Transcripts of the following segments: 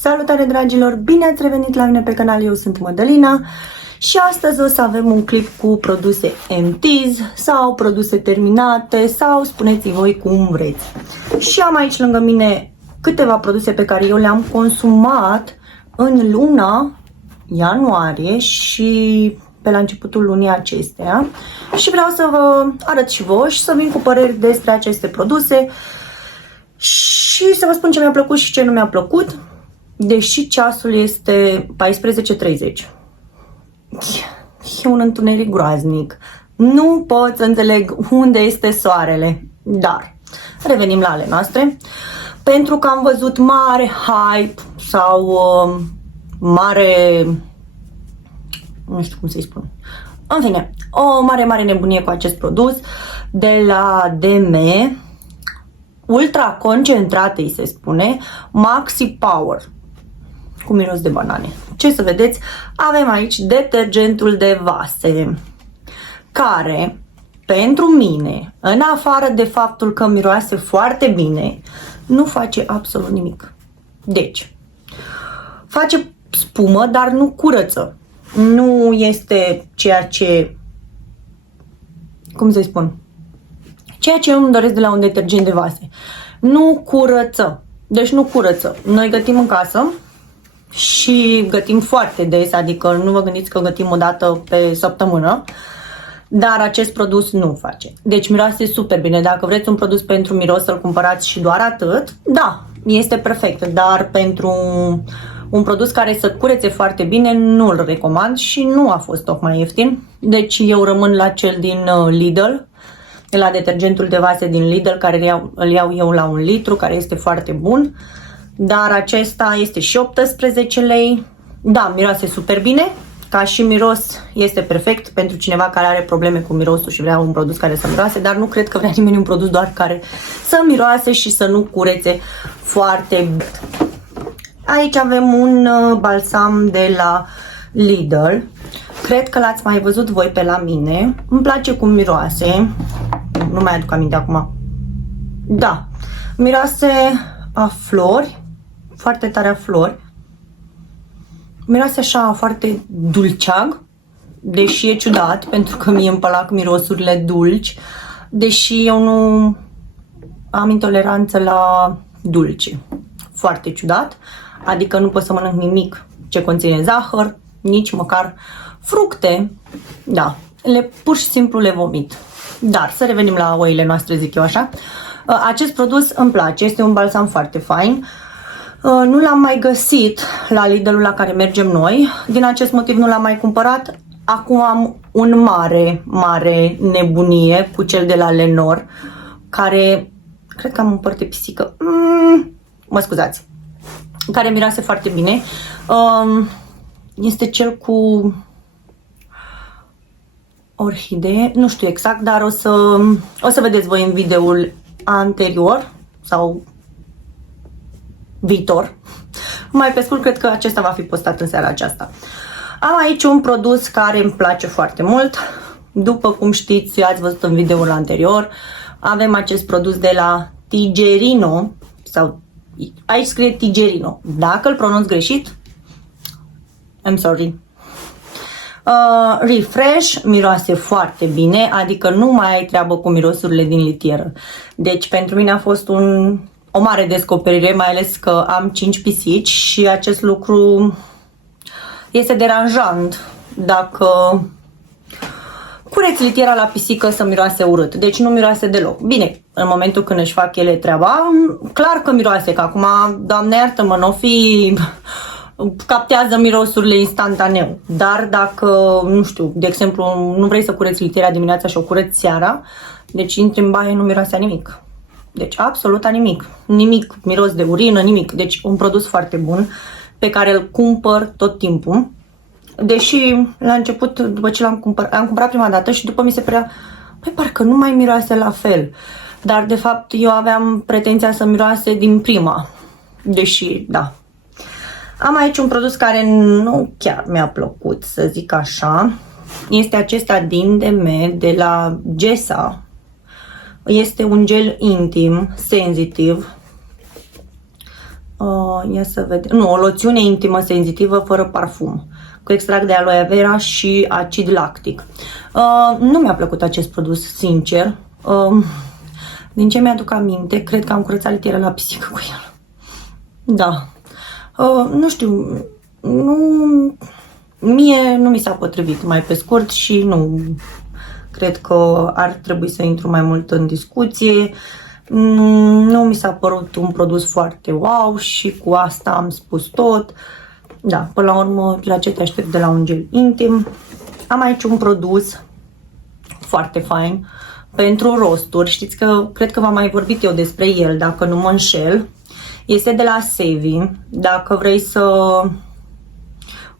Salutare dragilor, bine ați revenit la mine pe canal, eu sunt Mădălina și astăzi o să avem un clip cu produse empties sau produse terminate sau spuneți voi cum vreți. Și am aici lângă mine câteva produse pe care eu le-am consumat în luna ianuarie și pe la începutul lunii acesteia și vreau să vă arăt și vouă și să vin cu păreri despre aceste produse și să vă spun ce mi-a plăcut și ce nu mi-a plăcut, deși ceasul este 14:30. E un întuneric groaznic. Nu pot să înțeleg unde este soarele, dar revenim la ale noastre. Pentru că am văzut mare hype sau mare, nu știu cum să-i spun, în fine, o mare nebunie cu acest produs de la DM, ultra concentrat îi se spune, Maxi Power, cu miros de banane. Ce să vedeți, avem aici detergentul de vase, care pentru mine, în afară de faptul că miroase foarte bine, nu face absolut nimic. Deci, face spumă, dar nu curăță. Nu este ceea ce, cum să-i spun, ceea ce eu îmi doresc de la un detergent de vase. Nu curăță. Deci nu curăță. Noi gătim în casă și gătim foarte des, adică nu vă gândiți că gătim o dată pe săptămână, dar acest produs nu face. Deci miroase super bine. Dacă vreți un produs pentru miros să-l cumpărați și doar atât, da, este perfect, dar pentru un produs care să curețe foarte bine nu îl recomand și nu a fost tocmai ieftin. Deci eu rămân la cel din Lidl, la detergentul de vase din Lidl, care îl iau eu la 1 litru, care este foarte bun. Dar acesta este și 18 lei. Da, miroase super bine. Ca și miros este perfect pentru cineva care are probleme cu mirosul și vrea un produs care să miroase, dar nu cred că vrea nimeni un produs doar care să miroase și să nu curețe foarte bine. Aici avem un balsam de la Lidl. Cred că l-ați mai văzut voi pe la mine. Îmi place cum miroase. Nu mai aduc aminte acum. Da, miroase a flori, foarte tare a flori. Miroase așa foarte dulceag, deși e ciudat, pentru că mie îmi plac mirosurile dulci, deși eu nu am intoleranță la dulce. Foarte ciudat, adică nu pot să mănânc nimic ce conține zahăr, nici măcar fructe, da, pur și simplu le vomit. Dar să revenim la oile noastre, zic eu așa. Acest produs îmi place, este un balsam foarte fain. Nu l-am mai găsit la Lidl-ul la care mergem noi, din acest motiv nu l-am mai cumpărat. Acum am un mare nebunie cu cel de la Lenor, care, cred că am un păr de pisică, mă scuzați, care miroase foarte bine. Este cel cu orhidee, nu știu exact, dar o să vedeți voi în videoul anterior sau viitor. Mai pe scurt, cred că acesta va fi postat în seara aceasta. Am aici un produs care îmi place foarte mult. După cum știți, ați văzut în videoul anterior, avem acest produs de la Tigerino, sau aici scrie Tigerino. Dacă îl pronunț greșit, I'm sorry. Refresh, miroase foarte bine, adică nu mai ai treabă cu mirosurile din litieră. Deci pentru mine a fost o mare descoperire, mai ales că am 5 pisici și acest lucru este deranjant dacă cureți litiera la pisică să miroase urât. Deci nu miroase deloc. Bine, în momentul când își fac ele treaba, clar că miroase, că acum, Doamne iartă-mă, n-o fi, captează mirosurile instantaneu. Dar dacă, nu știu, de exemplu, nu vrei să cureți litiera dimineața și o cureți seara, deci intri în baie, nu miroase nimic. Deci absolut nimic. Nimic, miros de urină, nimic. Deci un produs foarte bun pe care îl cumpăr tot timpul. Deși la început, după ce am cumpărat prima dată și după mi se părea, păi parcă nu mai miroase la fel. Dar de fapt eu aveam pretenția să miroase din prima. Deși, da. Am aici un produs care nu chiar mi-a plăcut, să zic așa. Este acesta din DM de la Gesa. Este un gel intim, sensitiv. Ia să vedem. Nu, o loțiune intimă senzitivă fără parfum, cu extract de aloe vera și acid lactic. Nu mi-a plăcut acest produs, sincer. Din ce mi-aduc aminte, cred că am curățat litieră la pisică cu el. Da. Nu știu, mie nu mi s-a potrivit, mai pe scurt, și nu cred că ar trebui să intru mai mult în discuție. Nu mi s-a părut un produs foarte wow și cu asta am spus tot. Da, până la urmă, la ce te aștept de la un gel intim? Am aici un produs foarte fain pentru rosturi. Știți că cred că v-am mai vorbit eu despre el, dacă nu mă înșel. Este de la Sevi. Dacă vrei să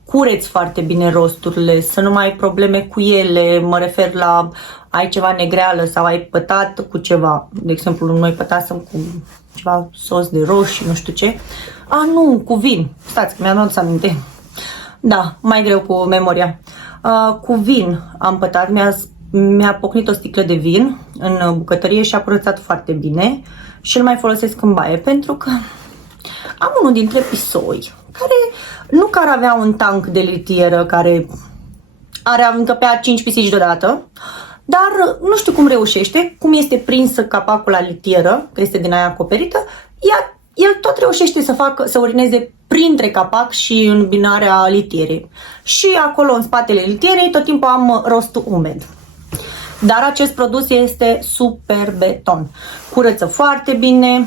cureți foarte bine rosturile, să nu mai ai probleme cu ele, mă refer la ai ceva negreală sau ai pătat cu ceva, de exemplu noi pătasem cu ceva sos de roșii, nu știu ce. Nu, cu vin, stați că mi-am adus aminte. Da, mai greu cu memoria. Cu vin am pătat, mi-a pocnit o sticlă de vin în bucătărie și a curățat foarte bine și îl mai folosesc în baie pentru că am unul dintre pisoi care avea un tank de litieră care încăpea 5 pisici deodată, dar nu știu cum reușește, cum este prinsă capacul la litieră, că este din aia acoperită, el tot reușește să urineze printre capac și în binarea litierei. Și acolo în spatele litierei tot timpul am rostul umed. Dar acest produs este super beton. Curăță foarte bine.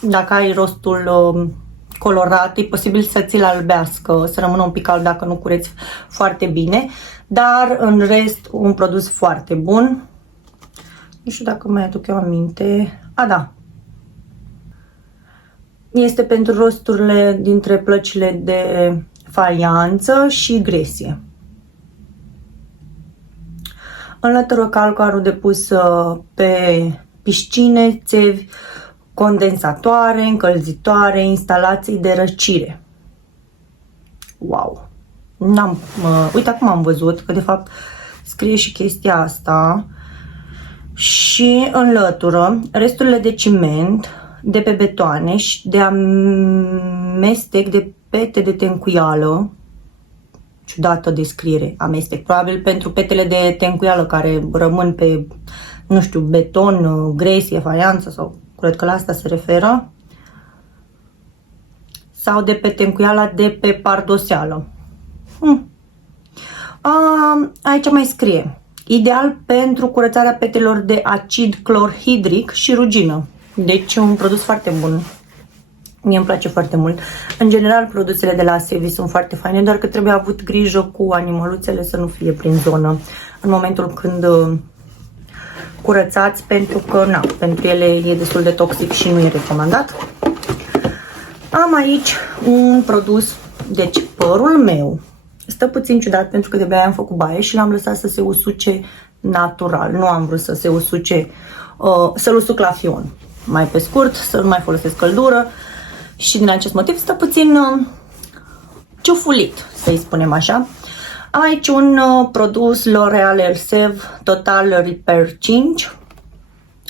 Dacă ai rostul colorat, e posibil să ți-l albească, să rămână un pic alb dacă nu cureți foarte bine. Dar în rest, un produs foarte bun. Nu știu dacă mai aduc eu aminte. Da. Este pentru rosturile dintre plăcile de faianță și gresie. Înlătură calcarul depus pe piscine, țevi, condensatoare, încălzitoare, instalații de răcire. Wow! Uite, acum am văzut că de fapt scrie și chestia asta. Și înlătură resturile de ciment, de pe betoane și de amestec de pete de tencuială. Ciudată descriere, amestec. Probabil pentru petele de tencuială care rămân pe, nu știu, beton, gresie, faianță sau cred că la asta se referă. Sau de pe tencuiala de pe pardoseală. Aici mai scrie. Ideal pentru curățarea petelor de acid clorhidric și rugină. Deci un produs foarte bun. Mie îmi place foarte mult. În general, produsele de la Sevi sunt foarte faine, doar că trebuie avut grijă cu animăluțele să nu fie prin zonă în momentul când curățați, pentru că pentru ele e destul de toxic și nu e recomandat. Am aici un produs, deci părul meu stă puțin ciudat pentru că de-abia am făcut baie și l-am lăsat să se usuce natural. Nu am vrut să se usuce, să-l usuc la fion. Mai pe scurt, să nu mai folosesc căldură și din acest motiv stă puțin ciufulit, să-i spunem așa. Am aici un produs L'Oreal Elseve Total Repair 5.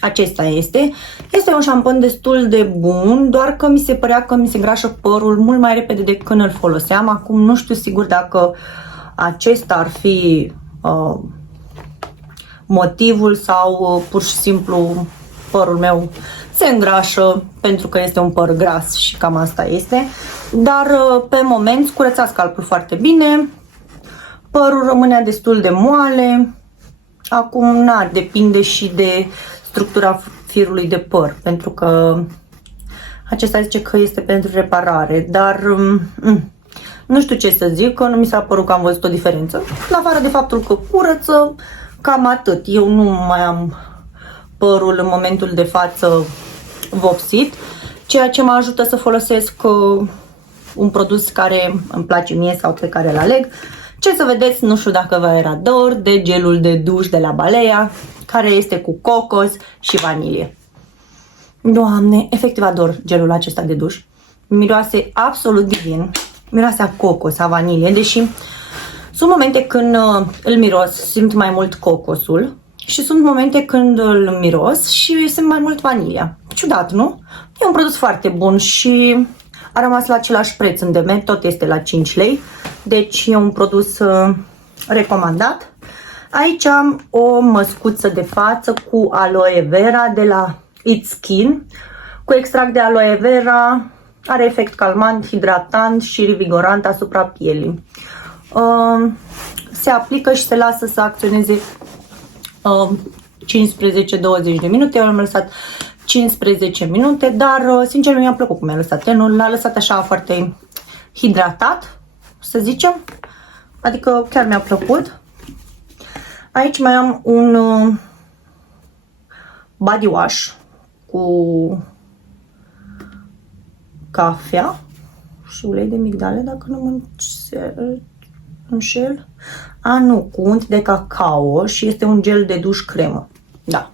Acesta este. Este un șampon destul de bun, doar că mi se părea că mi se îngrașă părul mult mai repede decât când îl foloseam. Acum nu știu sigur dacă acesta ar fi motivul sau pur și simplu părul meu se îngrașă pentru că este un păr gras și cam asta este. Dar pe moment curăța scalpul foarte bine. Părul rămânea destul de moale. Acum depinde și de structura firului de păr, pentru că acesta zice că este pentru reparare, dar nu știu ce să zic, că nu mi s-a părut că am văzut o diferență. În afară de faptul că curăță, cam atât. Eu nu mai am părul în momentul de față vopsit, ceea ce mă ajută să folosesc un produs care îmi place mie sau pe care îl aleg. Ce să vedeți, nu știu dacă vă era dor de gelul de duș de la Balea, care este cu cocos și vanilie. Doamne, efectiv ador gelul acesta de duș. Miroase absolut divin. Miroase a cocos, a vanilie, deși sunt momente când îl miros, simt mai mult cocosul și sunt momente când îl miros și simt mai mult vanilia. Ciudat, nu? E un produs foarte bun și a rămas la același preț în Demet, tot este la 5 lei, deci e un produs recomandat. Aici am o măscuță de față cu aloe vera de la It's Skin, cu extract de aloe vera, are efect calmant, hidratant și revigorant asupra pielii. Se aplică și se lasă să acționeze 15-20 de minute. Eu am lăsat 15 minute, dar sincer mi-a plăcut cum mi-a lăsat tenul. L-a lăsat așa foarte hidratat, să zicem, adică chiar mi-a plăcut. Aici mai am un body wash cu cafea și ulei de migdale, dacă nu mă înșel. Nu, cu unt de cacao și este un gel de duș cremă. Da,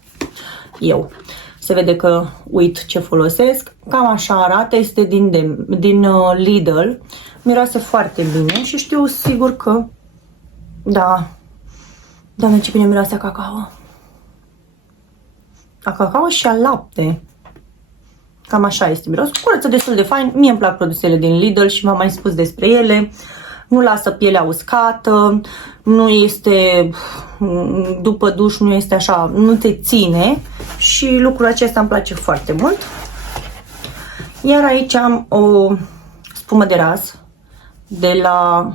eu. Se vede că uit ce folosesc. Cam așa arată, este din Lidl. Miroase foarte bine și știu sigur că, da, Doamne, ce bine miroase a cacao. A cacao și a lapte. Cam așa este miros. Curăță destul de fain. Mie îmi plac produsele din Lidl și v-am mai spus despre ele. Nu lasă pielea uscată, nu este, după duș nu este așa, nu te ține și lucrul acesta îmi place foarte mult. Iar aici am o spumă de ras de la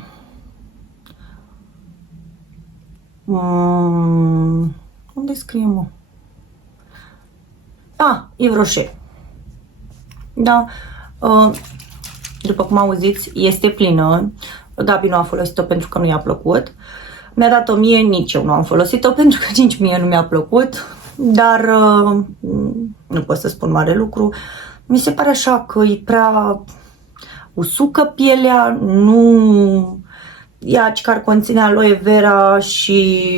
unde scrie, mă? Yves Rocher. Da, după cum auziți, este plină. Gabi nu a folosit-o pentru că nu i-a plăcut. Mi-a dat-o mie, nici eu nu am folosit-o pentru că nici mie nu mi-a plăcut. Dar nu pot să spun mare lucru. Mi se pare așa că e prea usucă pielea, nu... Ea care conține aloe vera și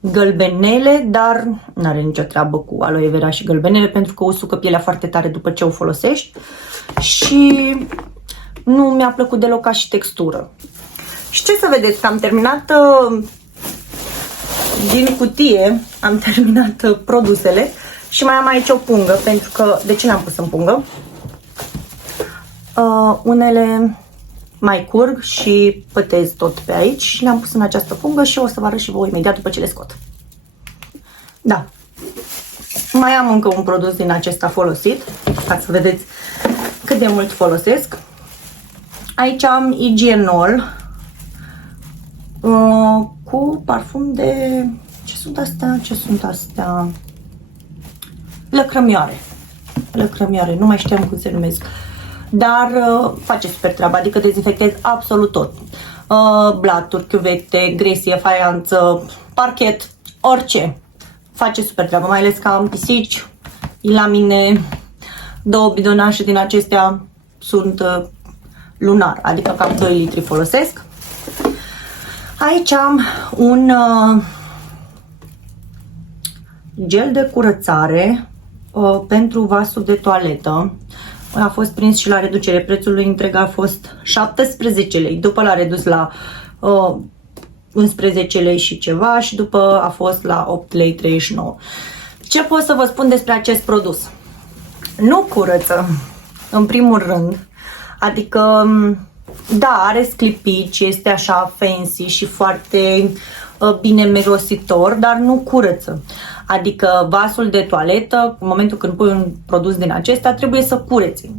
gălbenele, dar nu are nicio treabă cu aloe vera și gălbenele pentru că usucă pielea foarte tare după ce o folosești și nu mi-a plăcut deloc ca și textură. Și ce să vedeți, că am terminat din cutie, am terminat produsele și mai am aici o pungă, pentru că, de ce le-am pus în pungă? Unele mai curg și pătez tot pe aici și le-am pus în această pungă și o să vă arăt și vouă imediat după ce le scot. Da. Mai am încă un produs din acesta folosit, ca să vedeți cât de mult folosesc. Aici am Hygienol cu parfum de... Ce sunt astea? Ce sunt astea? Lăcrămioare. Lăcrămioare, nu mai știam cum se numesc. Dar face super treaba, adică dezinfectez absolut tot. Blaturi, chiuvete, gresie, faianță, parchet, orice. Face super treaba, mai ales că am pisici. La mine 2 bidonașe din acestea sunt lunar, adică cam 2 litri folosesc. Aici am un gel de curățare pentru vasul de toaletă. A fost prins și la reducere, prețul lui întreg a fost 17 lei, după l-a redus la 11 lei și ceva și după a fost la 8 lei 39. Ce pot să vă spun despre acest produs? Nu curăță, în primul rând, adică, da, are sclipici, este așa fancy și foarte bine mirositor, dar nu curăță. Adică vasul de toaletă, în momentul când pui un produs din acesta, trebuie să cureți.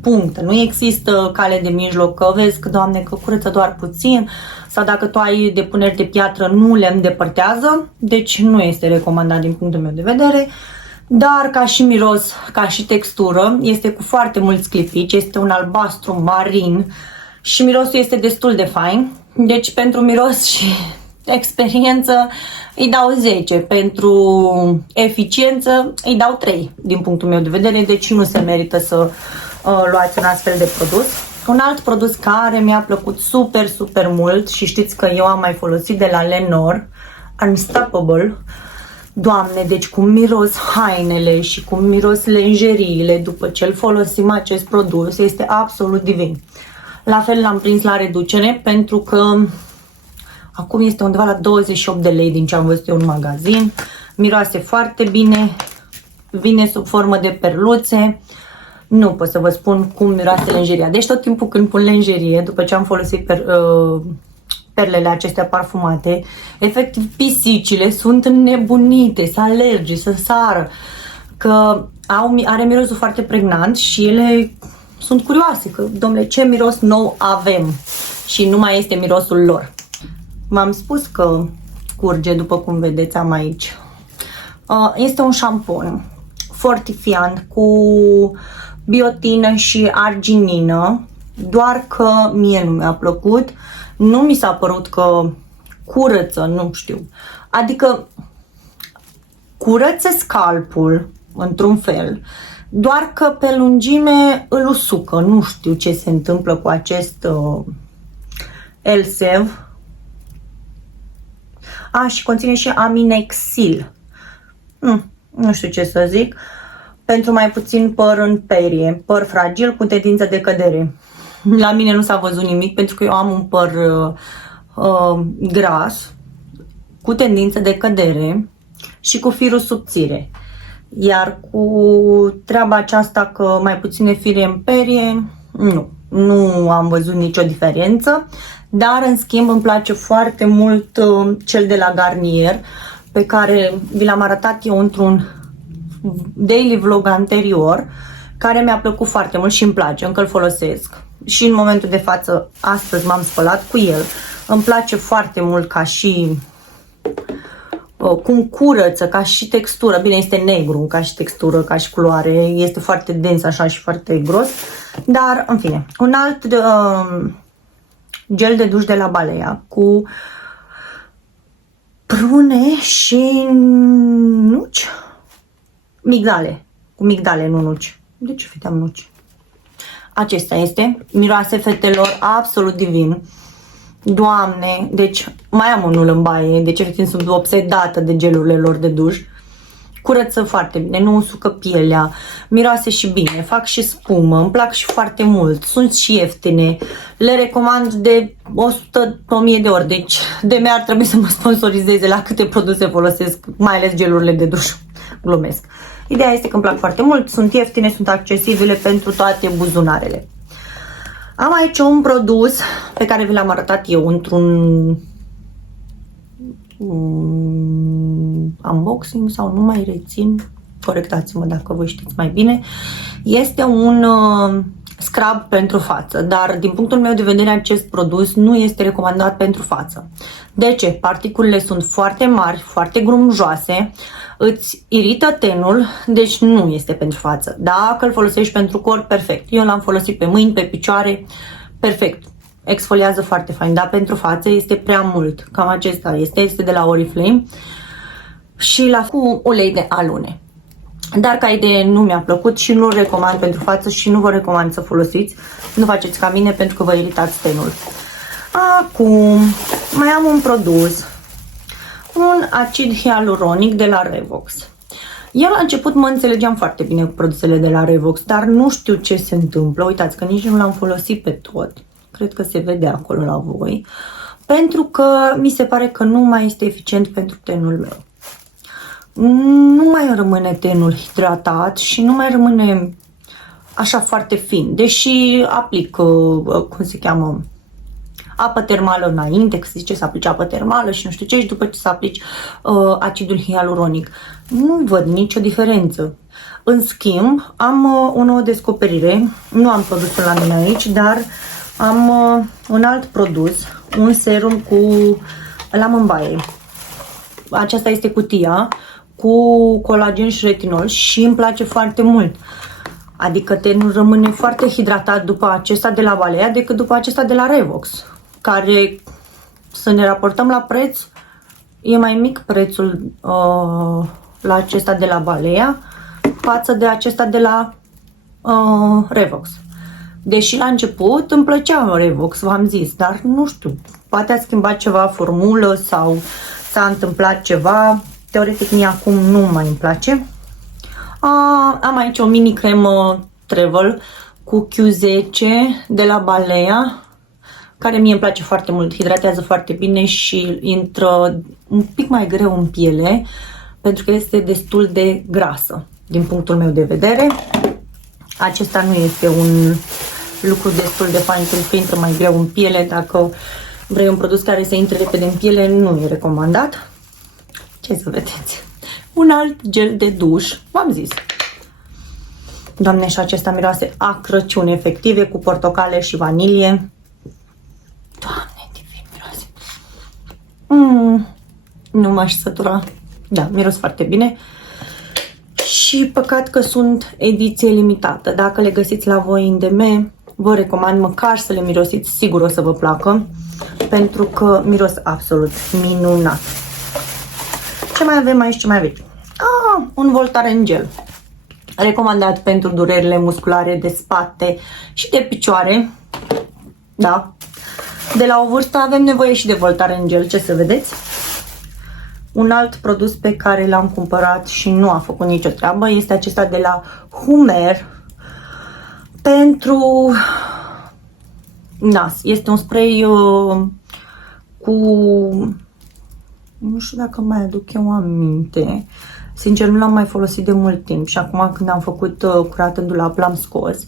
Punct. Nu există cale de mijloc, că vezi că, Doamne, că curăță doar puțin, sau dacă tu ai depuneri de piatră, nu le îndepărtează, deci nu este recomandat din punctul meu de vedere. Dar ca și miros, ca și textură, este cu foarte mulți clipici, este un albastru marin și mirosul este destul de fain. Deci pentru miros și experiență îi dau 10, pentru eficiență îi dau 3 din punctul meu de vedere, deci nu se merită să luați un astfel de produs. Un alt produs care mi-a plăcut super, super mult și știți că eu am mai folosit de la Lenor, Unstoppable. Doamne, deci cum miros hainele și cum miros lenjeriile după ce îl folosim acest produs, este absolut divin. La fel l-am prins la reducere pentru că acum este undeva la 28 de lei din ce am văzut eu în magazin. Miroase foarte bine, vine sub formă de perluțe. Nu pot să vă spun cum miroase lenjeria. Deci tot timpul când pun lenjerie, după ce am folosit perlele acestea parfumate, efectiv pisicile sunt înnebunite, să alerge, să sară, că are mirosul foarte pregnant și ele sunt curioase, că, domnule, ce miros nou avem și nu mai este mirosul lor. V-am spus că curge, după cum vedeți, am aici. Este un șampon fortifiant cu biotină și arginină, doar că mie nu mi-a plăcut. Nu mi s-a părut că curăță, nu știu. Adică curăță scalpul într-un fel, doar că pe lungime îl usucă. Nu știu ce se întâmplă cu acest Elsev. Și conține și aminexil. Nu știu ce să zic. Pentru mai puțin păr în perie, păr fragil cu tendință de cădere. La mine nu s-a văzut nimic pentru că eu am un păr gras cu tendință de cădere și cu firul subțire. Iar cu treaba aceasta că mai puține fire în perie, nu am văzut nicio diferență. Dar în schimb îmi place foarte mult cel de la Garnier, pe care vi l-am arătat eu într-un daily vlog anterior, care mi-a plăcut foarte mult și îmi place, încă îl folosesc. Și în momentul de față, astăzi m-am spălat cu el. Îmi place foarte mult ca și cum curăță, ca și textură. Bine, este negru ca și textură, ca și culoare. Este foarte dens așa și foarte gros. Dar, în fine, un alt gel de duș de la Balea cu prune și nuci. Migdale. Cu migdale, nu nuci. De ce fiteam nuci? Acesta este. Miroase, fetelor, absolut divin. Doamne, deci mai am unul în baie, deci efectiv sunt obsedată de gelurile lor de duș. Curăță foarte bine, nu usucă pielea, miroase și bine, fac și spumă, îmi plac și foarte mult, sunt și ieftine, le recomand de 100.000 de ori, deci de mea ar trebui să mă sponsorizeze la câte produse folosesc, mai ales gelurile de duș, glumesc. Ideea este că îmi plac foarte mult, sunt ieftine, sunt accesibile pentru toate buzunarele. Am aici un produs pe care vi l-am arătat eu într-un unboxing sau nu mai rețin, corectați-mă dacă voi știți mai bine. Este un scrub pentru față, dar din punctul meu de vedere acest produs nu este recomandat pentru față. De ce? Particulele sunt foarte mari, foarte grumjoase, îți irită tenul, deci nu este pentru față. Dacă îl folosești pentru corp, perfect. Eu l-am folosit pe mâini, pe picioare, perfect. Exfoliază foarte fain, dar pentru față este prea mult. Cam acesta este de la Oriflame și la cu ulei de alune. Dar ca idee nu mi-a plăcut și nu-l recomand pentru față și nu vă recomand să folosiți. Nu faceți ca mine pentru că vă iritați tenul. Acum mai am un produs, un acid hialuronic de la Revox. Eu la început mă înțelegeam foarte bine cu produsele de la Revox, dar nu știu ce se întâmplă. Uitați că nici nu l-am folosit pe tot. Cred că se vede acolo la voi. Pentru că mi se pare că nu mai este eficient pentru tenul meu. Nu mai rămâne tenul hidratat și nu mai rămâne așa foarte fin. Deși aplic, cum se cheamă, apă termală înainte, că se zice să aplici apă termală și nu știu ce, și după ce să aplici acidul hialuronic. Nu văd nicio diferență. În schimb, am o nouă descoperire. Nu am produsul la mine aici, dar am un alt produs, un serum l-am în baie. Aceasta este cutia cu colagen și retinol și îmi place foarte mult. Adică tenul rămâne foarte hidratat după acesta de la Balea decât după acesta de la Revox, care, să ne raportăm la preț, e mai mic prețul la acesta de la Balea față de acesta de la Revox. Deși la început îmi plăcea Revox, v-am zis, dar nu știu, poate a schimbat ceva formulă sau s-a întâmplat ceva. Teoretic mie acum nu mai îmi place. Am aici o mini cremă Travel cu Q10 de la Balea, care mie îmi place foarte mult, hidratează foarte bine și intră un pic mai greu în piele, pentru că este destul de grasă. din punctul meu de vedere. Acesta nu este un lucru destul de fain pentru că intră mai greu în piele. Dacă vrei un produs care să intre repede în piele, nu e recomandat. Ce să vedeți? Un alt gel de duș, v-am zis. Doamne, și acesta miroase a Crăciun, efectiv, e cu portocale și vanilie. Doamne, divin miroase. Nu m-aș sătura. Da, miros foarte bine. Și păcat că sunt ediție limitată. Dacă le găsiți la voi în DM, vă recomand măcar să le mirosiți, sigur o să vă placă, pentru că miros absolut minunat. Ce mai avem aici? Ce mai aveți? Un Voltaren gel. Recomandat pentru durerile musculare de spate și de picioare. Da. De la o vârstă avem nevoie și de Voltaren gel, ce să vedeți. Un alt produs pe care l-am cumpărat și nu a făcut nicio treabă este acesta de la Hummer pentru nas. Este un spray cu... Nu știu dacă mai aduc eu aminte. Sincer, nu l-am mai folosit de mult timp și acum când am făcut curat în dulap l-am scos.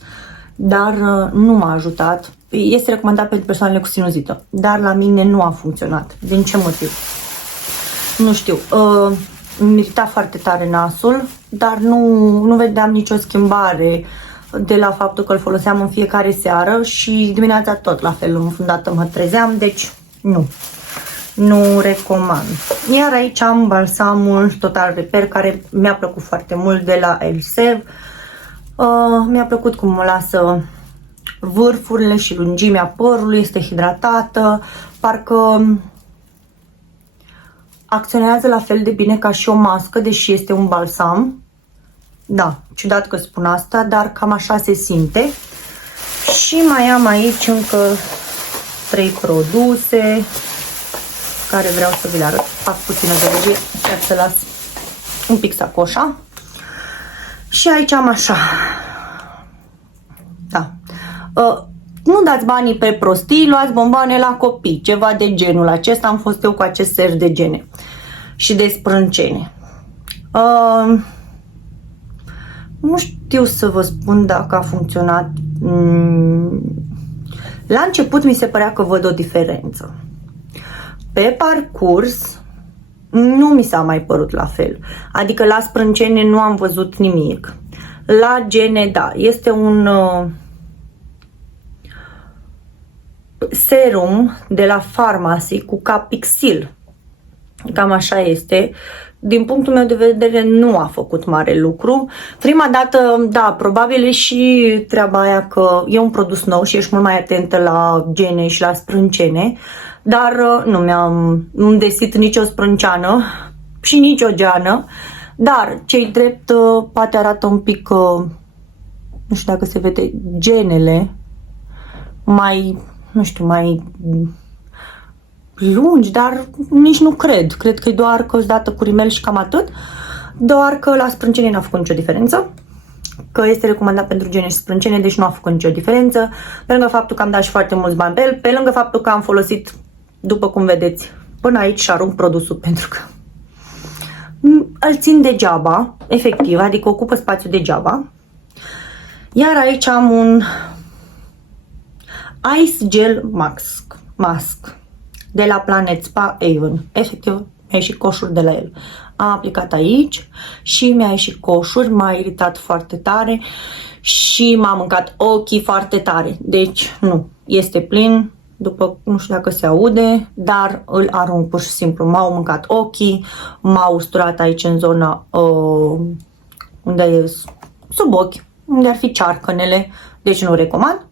Dar nu m-a ajutat. Este recomandat pentru persoanele cu sinuzită, dar la mine nu a funcționat. Din ce motiv? Nu știu. Mi irita foarte tare nasul, dar nu vedeam nicio schimbare de la faptul că îl foloseam în fiecare seară și dimineața tot la fel, înfundată mă trezeam, deci nu recomand. Iar aici am balsamul Total Repair, care mi-a plăcut foarte mult, de la Elsev. Mi-a plăcut cum mă lasă vârfurile și lungimea părului, este hidratată, parcă acționează la fel de bine ca și o mască, deși este un balsam. Da, ciudat că spun asta, dar cam așa se simte. Și mai am aici încă 3 produse care vreau să vi le arăt. Fac puțină de lege, chiar să las un pic sacoșa. Și aici am așa. Da. Nu dați banii pe prostii, luați bomboane la copii, ceva de genul acesta. Am fost eu cu acest serj de gene și de sprâncene. Nu știu să vă spun dacă a funcționat. La început mi se părea că văd o diferență. Pe parcurs nu mi s-a mai părut la fel. Adică la sprâncene nu am văzut nimic. La gene, da, este un serum de la Pharmacy cu Capixil. Cam așa este. Din punctul meu de vedere nu a făcut mare lucru. Prima dată, da, probabil e și treaba aia că e un produs nou și ești mult mai atentă la gene și la sprâncene, dar nu mi-am desit nicio sprânceană și nicio geană, dar cei drept poate arată un pic, nu știu dacă se vede, genele mai, nu știu, mai lungi, dar nici nu cred. Cred că e doar că îți dată cu rimel și cam atât. Doar că la sprâncene n-a făcut nicio diferență. Că este recomandat pentru gene și sprâncene, deci nu a făcut nicio diferență. Pe lângă faptul că am dat și foarte mulți bani pe el, pe lângă faptul că am folosit, după cum vedeți, până aici și arunc produsul pentru că îl țin degeaba, efectiv, adică ocupă spațiu degeaba. Iar aici am un Ice Gel Mask de la Planet Spa Avon. Efectiv, mi-a ieșit coșuri de la el. Am aplicat aici și mi-a ieșit coșuri, m-a iritat foarte tare și m-a mâncat ochii foarte tare. Deci, nu, este plin, după, nu știu dacă se aude, dar îl arunc pur și simplu. M-au mâncat ochii, m-au usturat aici în zona unde e sub ochi, unde ar fi cearcănele, deci nu recomand.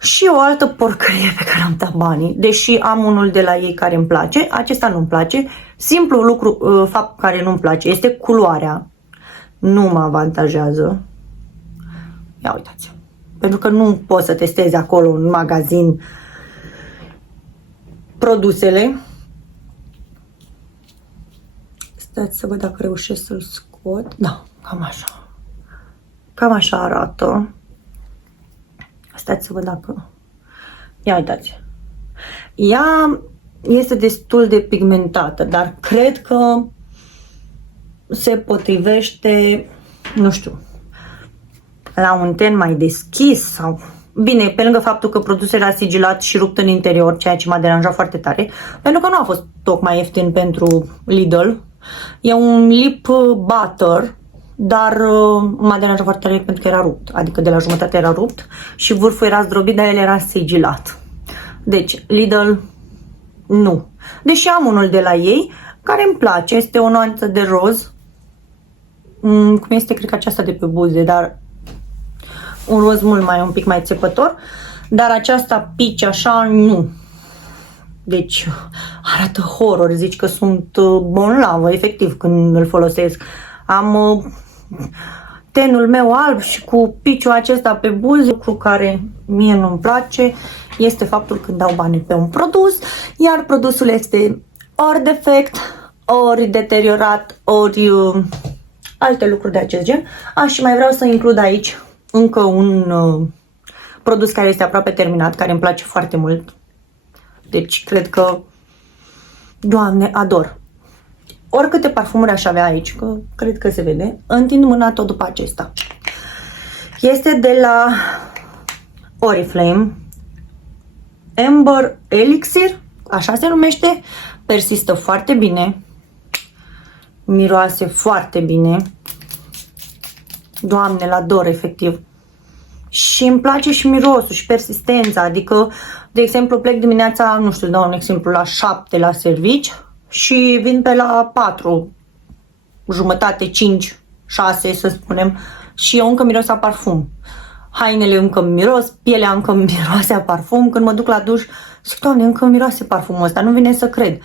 Și o altă porcărie pe care am dat banii, deși am unul de la ei care îmi place, acesta nu-mi place. Simplu lucru, fapt care nu-mi place, este culoarea. Nu mă avantajează. Ia uitați. Pentru că nu poți să testezi acolo în magazin produsele. Stați să văd dacă reușesc să-l scot. Da, cam așa. Cam așa arată. Stați să văd dacă... Ia uitați. Ea este destul de pigmentată, dar cred că se potrivește nu știu, la un ten mai deschis sau... Bine, pe lângă faptul că produsul era sigilat și rupt în interior, ceea ce m-a deranjat foarte tare, pentru că nu a fost tocmai ieftin pentru Lidl. E un lip butter, dar m-a deranjat foarte tare pentru că era rupt, adică de la jumătate era rupt și vârful era zdrobit, dar el era sigilat. Deci, Lidl, nu. Deși am unul de la ei, care îmi place, este o nuanță de roz, cum este, cred că aceasta de pe buze, dar un roz mult mai, un pic mai țepător, dar aceasta peach așa, nu. Deci arată horror, zici că sunt bonlavă, efectiv, când îl folosesc. Am tenul meu alb și cu piciul acesta pe buze, lucru care mie nu-mi place este faptul că dau banii pe un produs, iar produsul este ori defect, ori deteriorat, ori alte lucruri de acest gen. Și mai vreau să includ aici încă un produs care este aproape terminat, care îmi place foarte mult. Deci cred că, Doamne, ador. Oricâte parfumuri aș avea aici, că cred că se vede, întind mâna tot după acesta. Este de la Oriflame, Amber Elixir, așa se numește, persistă foarte bine, miroase foarte bine. Doamne, l-ador efectiv. Și îmi place și mirosul și persistența, adică, de exemplu, plec dimineața, nu știu, dau un exemplu, la 7 la servici și vin pe la 4, jumătate, 5, 6 să spunem, și eu încă miros a parfum. Hainele încă miros, pielea încă miroase a parfum, când mă duc la duș, zic, Doamne, încă miroase parfumul ăsta, nu vine să cred.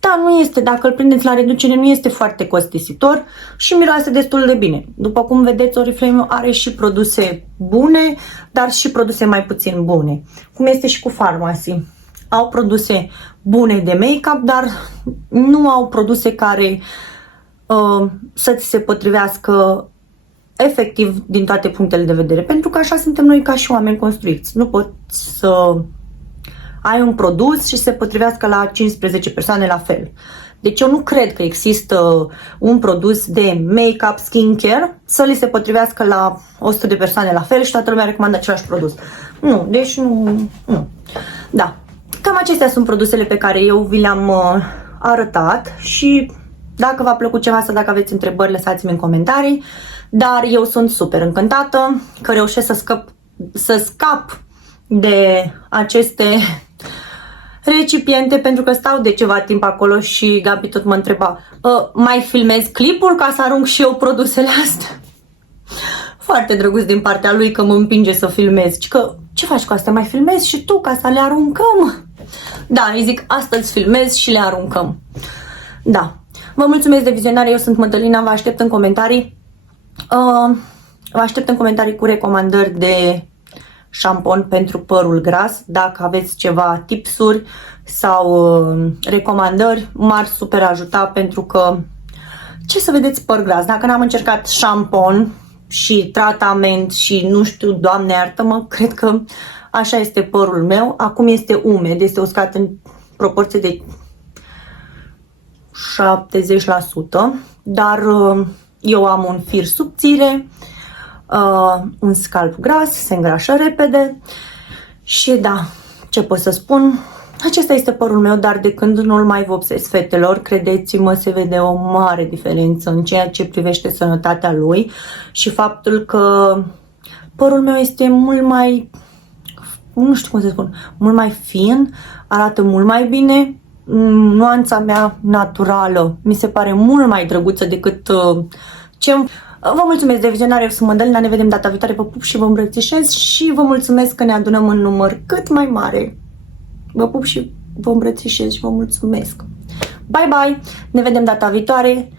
Da, nu este, dacă îl prindeți la reducere, nu este foarte costisitor și miroase destul de bine. După cum vedeți, Oriflame are și produse bune, dar și produse mai puțin bune. Cum este și cu Pharmacy. Au produse bune de make-up, dar nu au produse care să ți se potrivească efectiv din toate punctele de vedere. Pentru că așa suntem noi ca și oameni construiți. Nu poți să ai un produs și se potrivească la 15 persoane la fel. Deci eu nu cred că există un produs de make-up, skincare să li se potrivească la 100 de persoane la fel și toată lumea recomandă același produs. Nu, deci nu. Da, cam acestea sunt produsele pe care eu vi le-am arătat și dacă v-a plăcut ceva sau dacă aveți întrebări, lăsați-mi în comentarii. Dar eu sunt super încântată că reușesc să scap de aceste recipiente, pentru că stau de ceva timp acolo și Gabi tot mă întreba, mai filmez clipul ca să arunc și eu produsele astea? Foarte drăguț din partea lui că mă împinge să filmez. Că ce faci cu astea? Mai filmezi și tu ca să le aruncăm? Da, îi zic, astăzi filmez și le aruncăm. Da, vă mulțumesc de vizionare, eu sunt Mădălina, vă aștept în comentarii. Vă aștept în comentarii cu recomandări de șampon pentru părul gras. Dacă aveți ceva tipsuri sau recomandări, m-ar super ajuta, pentru că ce să vedeți păr gras? Dacă n-am încercat șampon și tratament și nu știu, Doamne iartă-mă, cred că așa este părul meu. Acum este umed, este uscat în proporție de 70%, dar eu am un fir subțire, un scalp gras, se îngrașă repede și da, ce pot să spun, acesta este părul meu, dar de când nu-l mai vopsesc, fetelor, credeți-mă, se vede o mare diferență în ceea ce privește sănătatea lui și faptul că părul meu este mult mai, nu știu cum să spun, mult mai fin, arată mult mai bine, nuanța mea naturală mi se pare mult mai drăguță decât ce... Vă mulțumesc de vizionare, eu sunt Mădălina, ne vedem data viitoare, vă pup și vă îmbrățișez și vă mulțumesc că ne adunăm în număr cât mai mare. Vă pup și vă îmbrățișez și vă mulțumesc. Bye, bye! Ne vedem data viitoare.